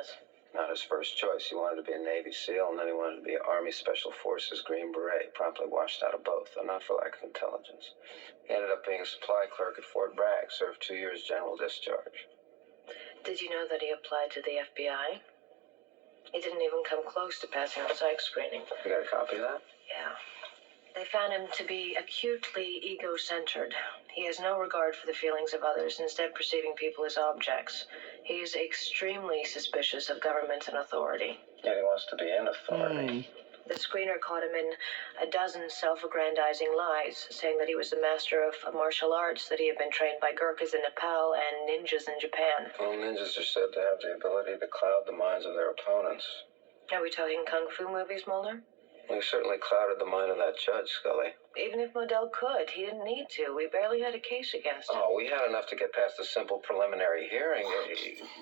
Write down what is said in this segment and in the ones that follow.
office? Not his first choice. He wanted to be a Navy SEAL, and then he wanted to be Army Special Forces Green Beret. Promptly washed out of both, though not for lack of intelligence. He ended up being a supply clerk at Fort Bragg, served 2 years general discharge. Did you know that he applied to the FBI? He didn't even come close to passing the psych screening. You got a copy of that? Yeah. They found him to be acutely ego-centered. He has no regard for the feelings of others, instead perceiving people as objects. He is extremely suspicious of government and authority. Yeah, he wants to be in authority. The screener caught him in a dozen self-aggrandizing lies, saying that he was the master of martial arts, that he had been trained by Gurkhas in Nepal and ninjas in Japan. Well, ninjas are said to have the ability to cloud the minds of their opponents. Are we talking kung fu movies, Mulder? He certainly clouded the mind of that judge, Scully. Even if Modell could, he didn't need to. We barely had a case against him. Oh, we had enough to get past a simple preliminary hearing.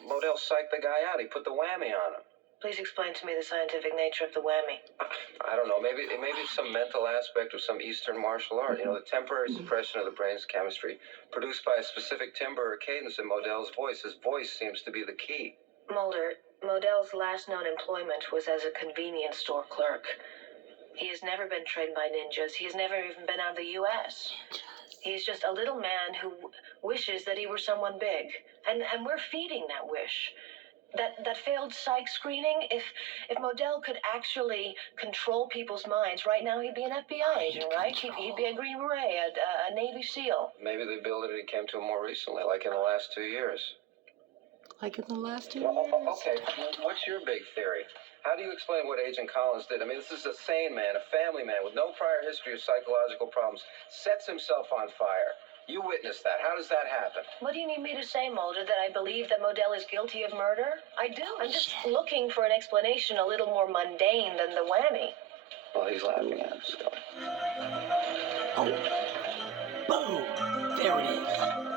Modell psyched the guy out. He put the whammy on him. Please explain to me the scientific nature of the whammy. I don't know. Maybe some mental aspect of some Eastern martial art. You know, the temporary suppression of the brain's chemistry produced by a specific timbre or cadence in Modell's voice. His voice seems to be the key. Mulder, Modell's last known employment was as a convenience store clerk. He has never been trained by ninjas. He has never even been out of the U.S. He's just a little man who wishes that he were someone big. And we're feeding that wish. That failed psych screening, if Modell could actually control people's minds, right now he'd be an FBI agent, right? He'd be a Green Beret, a Navy SEAL. Maybe the ability came to him more recently, like in the last 2 years. Like in the last 2 Well, years? okay, what's your big theory? How do you explain what Agent Collins did? I mean, this is a sane man, a family man with no prior history of psychological problems, sets himself on fire. You witnessed that. How does that happen? What do you need me to say, Mulder, that I believe that Modell is guilty of murder? I do. I'm just looking for an explanation a little more mundane than the whammy. Well, he's laughing at us. Oh. Boom! There it is.